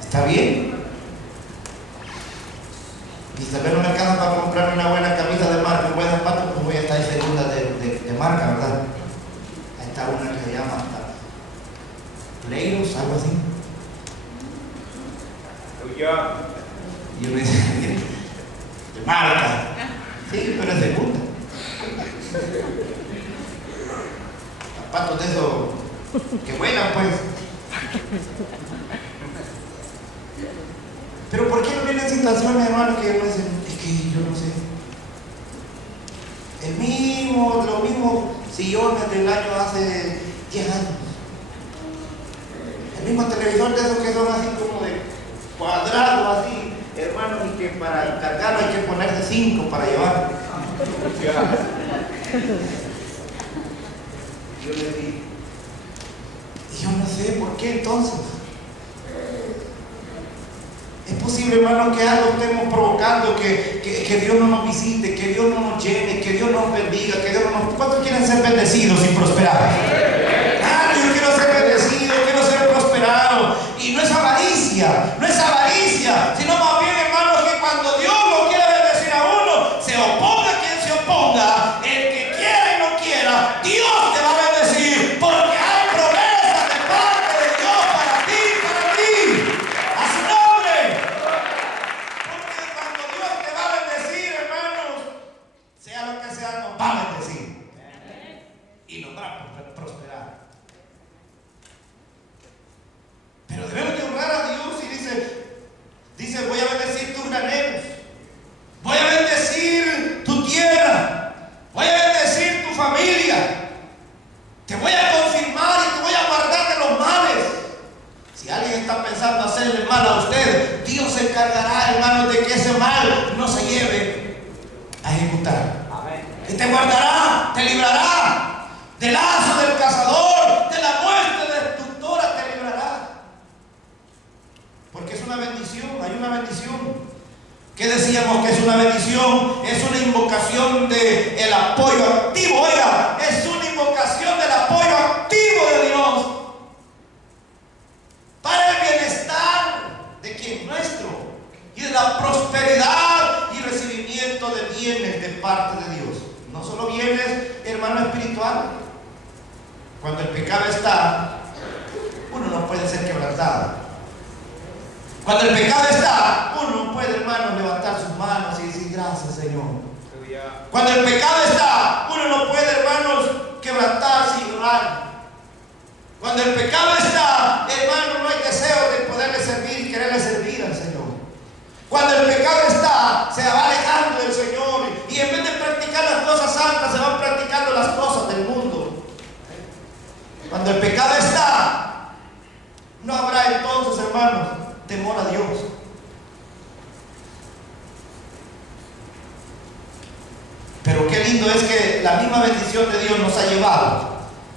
Está bien. Y tal vez no me alcanza para comprar una buena camisa de marca, un buen zapato, pues voy a estar en segunda de marca, ¿verdad? Ahí está una que se llama hasta Pleiros, algo así. Y uno dice, de marca. Sí, pero es segunda. Zapatos de esos que vuelan, pues. Pero ¿por qué no vienen situaciones, hermano, que uno dice, es que yo no sé? Los mismos sillones del año hace 10 años. El mismo televisor de esos que son así como de cuadrado, así, hermano, y que para cargarlo hay que ponerse 5 para llevar. Yo le dije, y yo no sé por qué entonces. Es posible, hermano, que algo estemos provocando, que Dios no nos visite, que Dios no nos llene, que Dios nos bendiga, que Dios no nos... ¿Cuántos quieren ser bendecidos y prosperar? Ah, yo quiero ser bendecido, quiero ser prosperado. Y no es avaricia, sino más bien, hermano, que cuando Dios lo quiere bendecir a uno, se oponga quien se oponga, el que quiera y no quiera, Dios te va a bendecir, porque hay promesas de parte de Dios para ti, a su nombre. Porque cuando Dios te va a bendecir, hermanos, sea lo que sea, nos va a bendecir y nos va a prosperar. Pero debemos de honrar a Dios y dice, voy a bendecir tus graneros, voy a bendecir tu tierra, voy a bendecir tu familia, te voy a confirmar y te voy a guardar de los males. Si alguien está pensando hacerle mal a usted, Dios se encargará, hermano, de que ese mal no se lleve a ejecutar. Y te guardará, te librará del lazo del cazador, de la muerte destructora te librará. Porque es una bendición, hay una bendición. ¿Qué decíamos que es una bendición? Es una invocación del apoyo activo. Oiga, es una invocación del apoyo activo de Dios para el bienestar de quien nuestro y de la prosperidad y recibimiento de bienes de parte de Dios. No solo bienes, hermano, espiritual. Cuando el pecado está, uno no puede ser quebrantado. Cuando el pecado está, uno no puede, hermano, levantar sus manos y decir gracias, Señor. Cuando el pecado está, uno no puede, hermanos, quebrantarse y llorar. Cuando el pecado está, hermano, no hay deseo de poderle servir y quererle servir al Señor. Cuando el pecado está, se va alejando del Señor y en vez de practicar las cosas santas, se van practicando las cosas del mundo. Cuando el pecado está, no habrá entonces, hermanos, temor a Dios. Pero qué lindo es que la misma bendición de Dios nos ha llevado.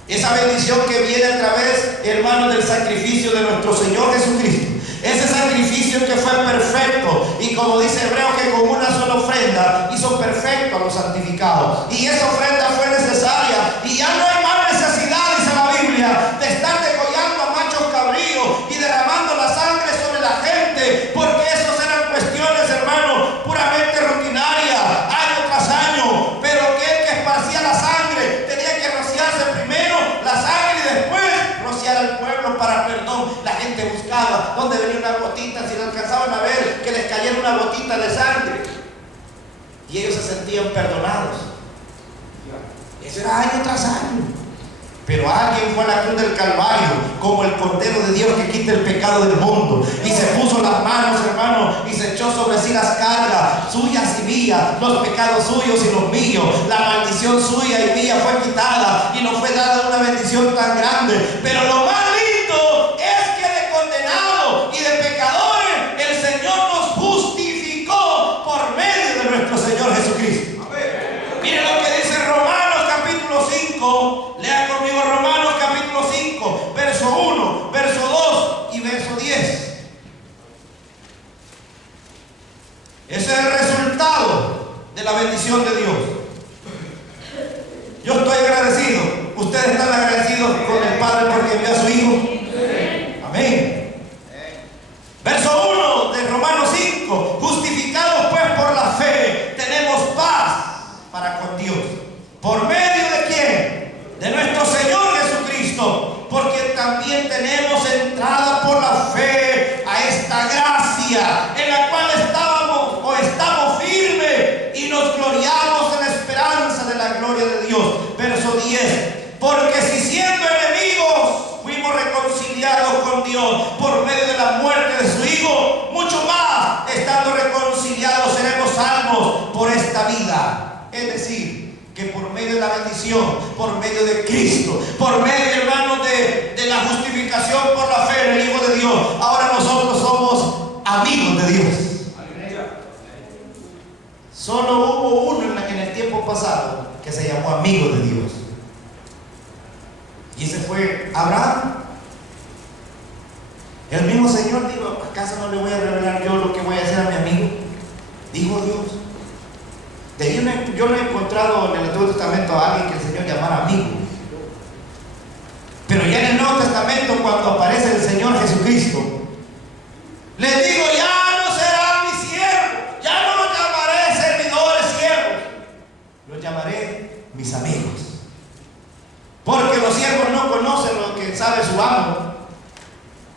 Esa bendición que viene a través, hermanos, del sacrificio de nuestro Señor Jesucristo. Ese sacrificio que fue perfecto. Y como dice Hebreo, que con una sola ofrenda hizo perfecto a los santificados. Y esa ofrenda fue necesaria. Y ya no hay más necesidad, dice la Biblia, de estar degollando a machos cabríos y derramando la sangre sobre la gente. Porque esas eran cuestiones, hermanos, puramente rutinarias, año tras año. Pero que el que esparcía la sangre tenía que rociarse primero la sangre y después rociar al pueblo para perdón. La gente buscaba dónde venía una gotita, si le alcanzaban a ver que les cayera una gotita de sangre. Y ellos se sentían perdonados. Eso era año tras año. Pero alguien fue a la cruz del Calvario como el Cordero de Dios que quita el pecado del mundo y se puso las manos, hermano, y se echó sobre sí las cargas suyas y mías, los pecados suyos y los míos. La maldición suya y mía fue quitada y nos fue dada una bendición tan grande. Pero lo más lindo es que de condenados y de pecadores el Señor nos justificó por medio de nuestro Señor Jesucristo. Miren lo que dice Romanos capítulo 5. Lea conmigo Romanos capítulo 5, verso 1, verso 2 y verso 10. Ese es el resultado de la bendición de Dios. Yo estoy también tenemos entrada por la fe a esta gracia en la cual estamos firmes y nos gloriamos en la esperanza de la gloria de Dios. Verso 10: porque si siendo enemigos fuimos reconciliados con Dios por medio de la muerte de su Hijo, mucho más, estando reconciliados, seremos salvos por esta vida. Es decir, que por medio de la bendición, por medio de Cristo, por medio, hermanos, de la justificación por la fe en el Hijo de Dios, ahora nosotros somos amigos de Dios. Solo hubo uno en el tiempo pasado que se llamó amigo de Dios, y ese fue Abraham. El mismo Señor dijo: ¿acaso no le voy a revelar yo lo que voy a hacer a mi amigo? Dijo Dios. De ahí yo no he encontrado en el Antiguo Testamento a alguien que el Señor llamara amigo. Pero ya en el Nuevo Testamento, cuando aparece el Señor Jesucristo, les digo: ya no serán mis siervos, ya no los llamaré servidores siervos, los llamaré mis amigos. Porque los siervos no conocen lo que sabe su amo,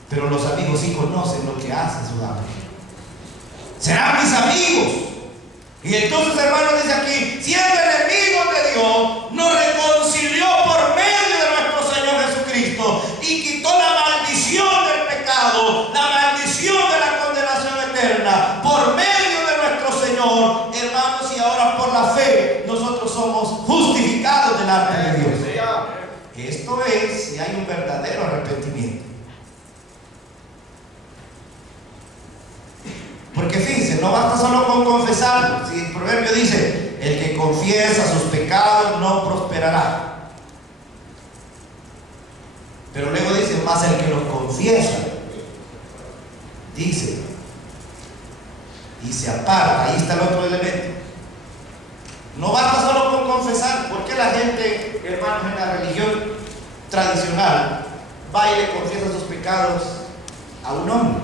pero los amigos sí conocen lo que hace su amo. Serán mis amigos. Y entonces, hermanos, dice aquí: siendo enemigos de Dios, nos reconcilió por medio de nuestro Señor Jesucristo y quitó la maldición del pecado, la maldición de la condenación eterna, por medio de nuestro Señor, hermanos. Y ahora por la fe nosotros somos justificados delante de Dios. Esto es si hay un verdadero arrepentimiento. Porque fíjense, no basta solo con confesarlo. Si el proverbio dice: el que confiesa sus pecados no prosperará. Pero luego dice: más el que los confiesa, dice, y se aparta. Ahí está el otro elemento. No basta solo con confesar. Porque la gente, hermanos, en la religión tradicional va y le confiesa sus pecados a un hombre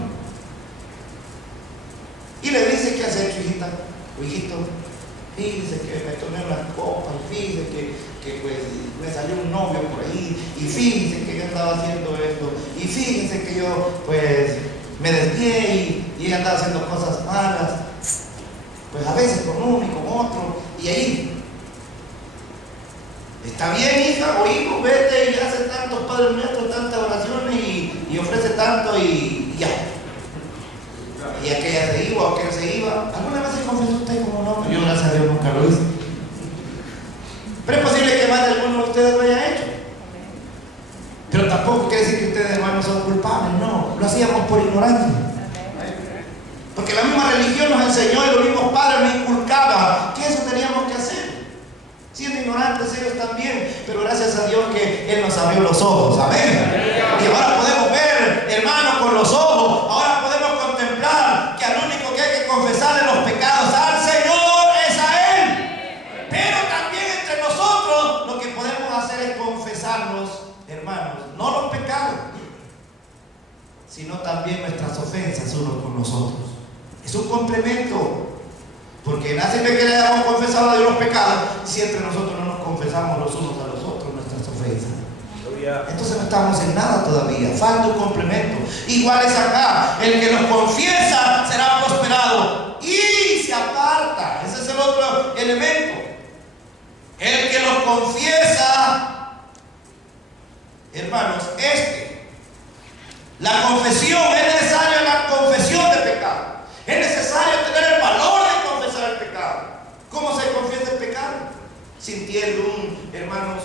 y le dice: ¿qué has hecho, hijita o hijito? Fíjese que me tomé unas copas, y fíjese que pues me salió un novio por ahí, y fíjese que yo andaba haciendo esto, y fíjese que yo pues me desvié y ella andaba haciendo cosas malas, pues a veces con uno y con otro. Y ahí: está bien, hija o hijo, vete y hace tantos Padres Nuestros, tantas oraciones y ofrece tanto y ya. Y aquella se iba, o aquel se iba. ¿Alguna vez se confesó usted como no? Yo, gracias a Dios, nunca lo hice. Pero es posible que más de alguno de ustedes lo haya hecho. Pero tampoco quiere decir que ustedes, hermanos, son culpables. No, lo hacíamos por ignorancia. Porque la misma religión nos enseñó y los mismos padres nos inculcaban que eso teníamos que hacer. Siendo ignorantes ellos también, pero gracias a Dios que Él nos abrió los ojos. Amén. Y ahora podemos ver, hermanos, con los ojos. Ahora podemos contemplar que al único que hay que confesarle los pecados al Señor es a Él. Pero también entre nosotros lo que podemos hacer es confesarnos, hermanos, no los pecados, sino también nuestras ofensas unos con nosotros. Es un complemento. Porque nadie ve que le hayamos confesado a Dios los pecados si entre nosotros no nos confesamos los unos a los otros nuestras ofensas. Entonces no estamos en nada todavía, falta un complemento. Igual es acá: el que nos confiesa será prosperado y se aparta. Ese es el otro elemento. El que nos confiesa, hermanos, la confesión es necesaria, la confesión de pecado. Es necesario tener el valor de confesar el pecado. ¿Cómo se confiesa el pecado? Sintiendo hermanos,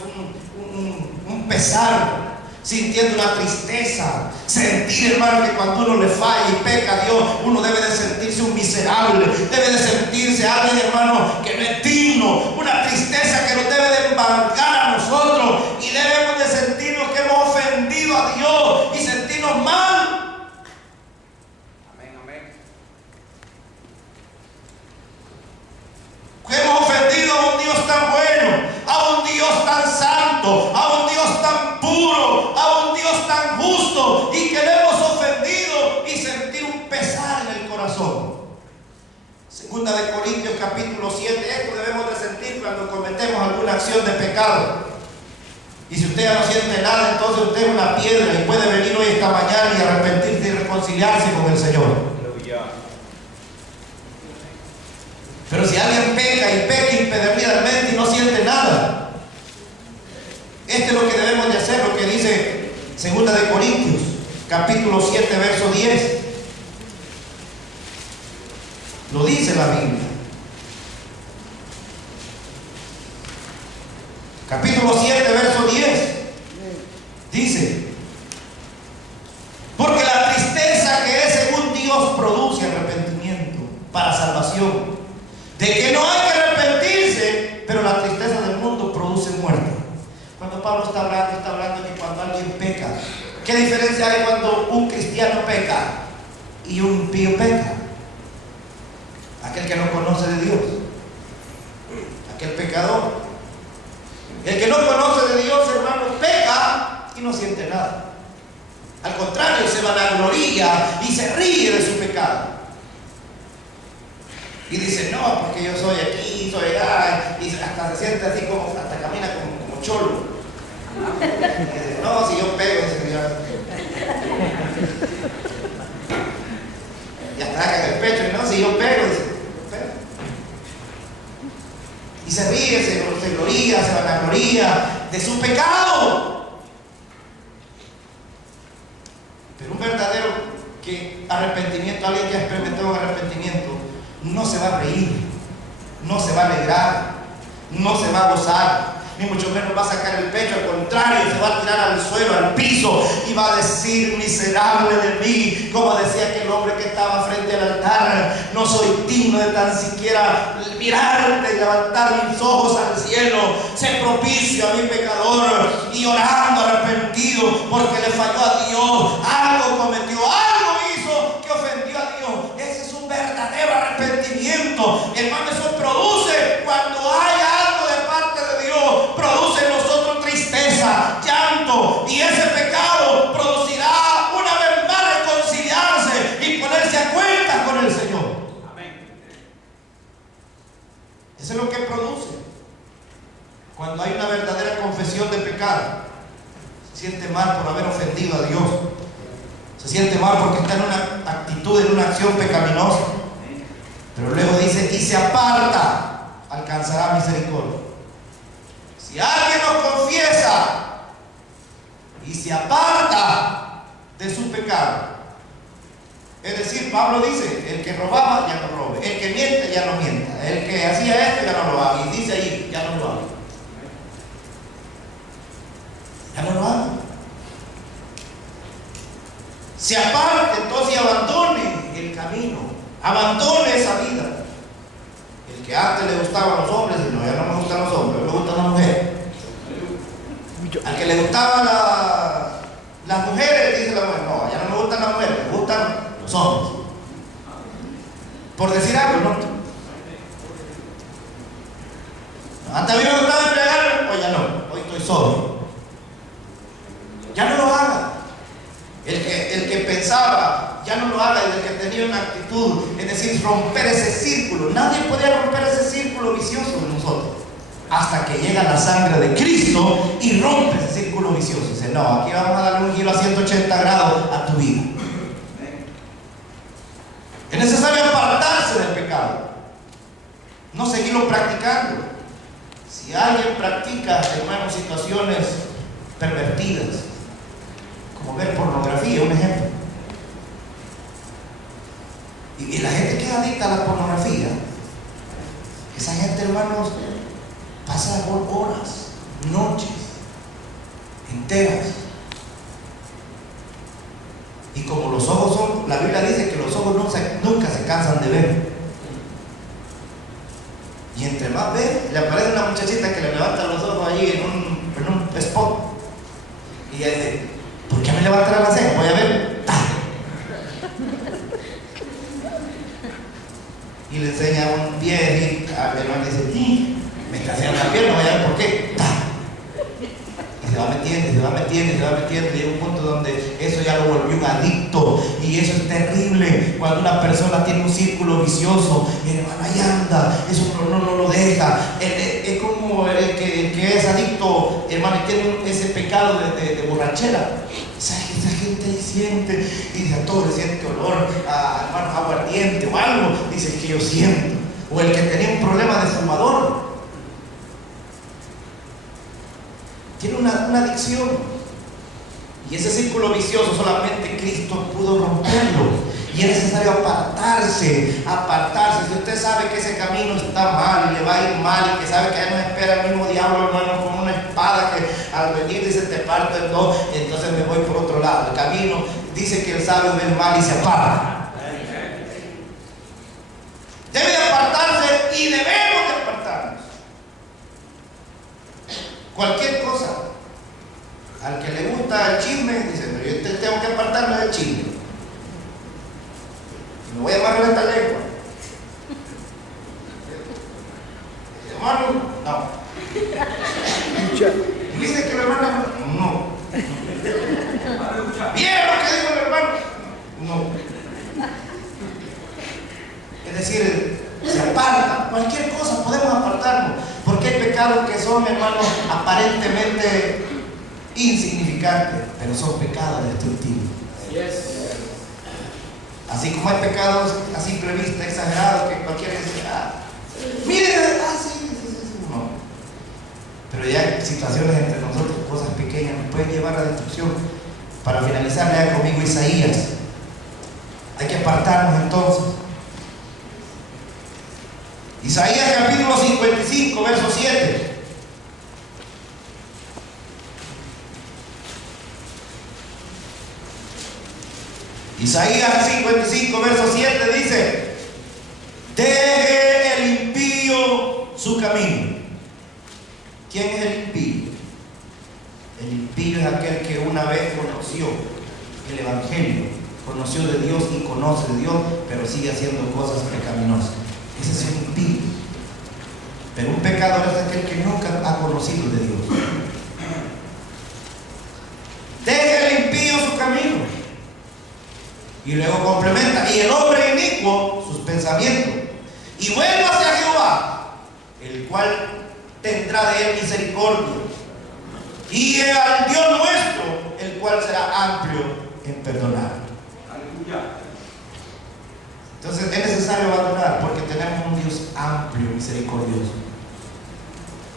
un pesar, sintiendo una tristeza. Sentir, hermano, que cuando uno le falla y peca a Dios, uno debe de sentirse un miserable, debe de sentirse alguien, hermano, que no es digno. Una tristeza que nos debe de embargar a nosotros, y debemos de sentirnos que hemos ofendido a Dios y sentirnos mal. Hemos ofendido a un Dios tan bueno, a un Dios tan santo, a un Dios tan puro, a un Dios tan justo, y que le hemos ofendido y sentir un pesar en el corazón. Segunda de Corintios capítulo 7, esto debemos de sentir cuando cometemos alguna acción de pecado. Y si usted ya no siente nada, entonces usted es una piedra y puede venir hoy esta mañana y arrepentirse y reconciliarse con el Señor. Pero si alguien peca y peca impedidamente y no siente nada, esto es lo que debemos de hacer, lo que dice 2 de Corintios, capítulo 7, verso 10. Lo dice la Biblia. Capítulo 7, verso 10. Dice: porque la tristeza que es según Dios produce arrepentimiento para salvación, de que no hay que arrepentirse, pero la tristeza del mundo produce muerte. Cuando Pablo está hablando de que cuando alguien peca, ¿qué diferencia hay cuando un cristiano peca y un impío peca? Aquel que no conoce de Dios, aquel pecador. El que no conoce de Dios, hermanos, peca y no siente nada. Al contrario, se vanagloria y se ríe de su pecado. Y dice: no, porque yo soy aquí, soy allá. Y hasta se siente así como, hasta camina como cholo. Y dice: no, si yo pego, dice yo. Y hasta saca el pecho, y no, si yo pego, dice. Y se ríe, se gloria, se vanagloria de su pecado. Pero un verdadero arrepentimiento, alguien que ha experimentado un arrepentimiento, no se va a reír, no se va a alegrar, no se va a gozar, ni mucho menos va a sacar el pecho. Al contrario, se va a tirar al suelo, al piso, y va a decir: miserable de mí, como decía aquel hombre que estaba frente al altar, no soy digno de tan siquiera mirarte y levantar mis ojos al cielo. Sé propicio a mi pecador. Y orando, arrepentido, porque le falló a Dios, algo cometió, algo hizo que ofendió a Dios. Ese es un verdadero arrepentimiento, hermano. Eso produce, cuando hay algo de parte de Dios, produce en nosotros tristeza, llanto, y ese pecado producirá una vez más reconciliarse y ponerse a cuentas con el Señor. Amén. Eso es lo que produce cuando hay una verdadera confesión de pecado. Se siente mal por haber ofendido a Dios, se siente mal porque está en una actitud, en una acción pecaminosa, pero luego dice: y se aparta, alcanzará misericordia. Si alguien nos confiesa y se aparta de su pecado, es decir, Pablo dice: el que robaba ya no robe, el que miente ya no mienta, el que hacía esto ya no lo haga, y dice ahí: ya no lo haga, ya no lo haga. Se aparte entonces y abandone el camino, abandone esa vida. El que antes le gustaban los hombres, dice: no, ya no me gustan los hombres, me gustan las mujeres. Al que le gustaban las mujeres, dice la mujer: no, ya no me gustan las mujeres, me gustan los hombres. Por decir algo, ¿no? Antes a mí me gustaba embriagarme, hoy ya no, hoy estoy sobrio. Ya no lo haga. El que pensaba, ya no lo haga. Y el que tenía una actitud, es decir, romper ese círculo. Nadie podía romper ese círculo vicioso de nosotros, hasta que llega la sangre de Cristo y rompe ese círculo vicioso. Dice: no, aquí vamos a darle un giro a 180 grados a tu vida. Es necesario apartarse del pecado, no seguirlo practicando. Si alguien practica, hermanos, situaciones pervertidas, como ver pornografía, un ejemplo, y la gente que es adicta a la pornografía, esa gente, hermanos, pasa por horas, noches enteras. Y como los ojos son, la Biblia dice que los ojos nunca se cansan de ver. Y entre más ve, le aparece una muchachita que le levanta los ojos allí en un spot. Y ella dice: ¿por qué me levantará la ceja? Voy a ver. ¡Ta! Y le enseña un pie y al hermano le dice: me está haciendo la pierna, voy a ver por qué. ¡Ta! Y se va metiendo, se va metiendo, se va metiendo. Y llega un punto donde eso ya lo volvió un adicto. Y eso es terrible. Cuando una persona tiene un círculo vicioso, el hermano ahí anda, eso no lo deja. Es como el que que es adicto, hermano, y tiene ese pecado de borrachera. Esa gente ahí siente, y de a todo le siente olor a, hermano, aguardiente o algo, dice que yo siento. O el que tenía un problema de fumador, tiene una adicción. Y ese círculo vicioso solamente Cristo pudo romperlo. Y es necesario apartarse. Si usted sabe que ese camino está mal y le va a ir mal, y que sabe que ahí nos espera el mismo diablo, hermano, con una espada que al venir dice te parto en dos, entonces me voy por otro lado. El camino dice que el sabio ve el mal y se aparta. Debe apartarse y debemos de apartarnos. Cualquier cosa. Al que le gusta el chisme, dice, pero yo tengo que apartarme del chisme. Me voy a amarrar esta lengua. Hermano, no. Dice que el hermano, no. ¿Vieron lo que dijo el hermano? No. Es decir, se aparta. Cualquier cosa podemos apartarnos. Porque hay pecados que son, hermanos, aparentemente insignificantes, pero son pecados destructivos. Así como hay pecados a simple vista exagerados que cualquiera dice, miren, sí, no. Pero ya hay situaciones entre nosotros, cosas pequeñas, nos pueden llevar a la destrucción. Para finalizar, lea conmigo Isaías. Hay que apartarnos entonces. Isaías capítulo 55, verso 7. Isaías 55, verso 7 dice: deje el impío su camino. ¿Quién es el impío? El impío es aquel que una vez conoció el Evangelio, conoció de Dios y conoce de Dios, pero sigue haciendo cosas pecaminosas. Ese es un impío. Pero un pecador es aquel que nunca ha conocido de Dios. Deje el impío su camino. Y luego complementa: y el hombre inicuo sus pensamientos, y vuelva hacia Jehová, el cual tendrá de él misericordia, y al Dios nuestro, el cual será amplio en perdonar. Aleluya. Entonces es necesario abandonar, porque tenemos un Dios amplio, misericordioso.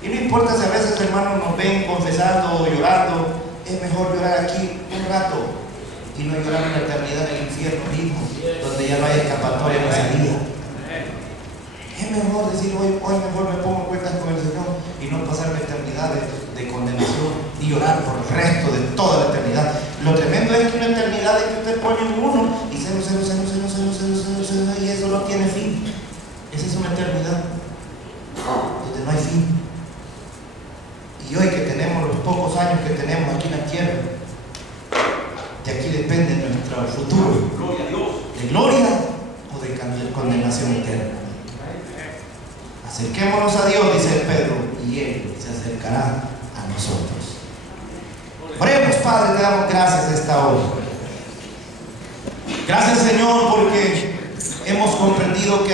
Y no importa si a veces, hermanos, nos ven confesando o llorando, es mejor llorar aquí un rato y no llorar en la eternidad en el infierno mismo, donde ya no hay escapatoria ni salida. Es mejor decir, hoy mejor me pongo cuentas con el Señor y no pasar la eternidad de condenación y llorar por el resto de toda la eternidad. Lo tremendo es que una eternidad es que usted pone un 1 y 0, 0, 0, 0, 0, 0, 0, 0, y eso no tiene fin. Esa es una eternidad donde no hay fin. Y hoy que tenemos los pocos años que tenemos aquí en la tierra, de aquí depende nuestro futuro. Gloria a Dios. ¿De gloria o de condenación eterna? Acerquémonos a Dios, dice Pedro, y Él se acercará a nosotros. Oremos, Padre, te damos gracias esta hora. Gracias, Señor, porque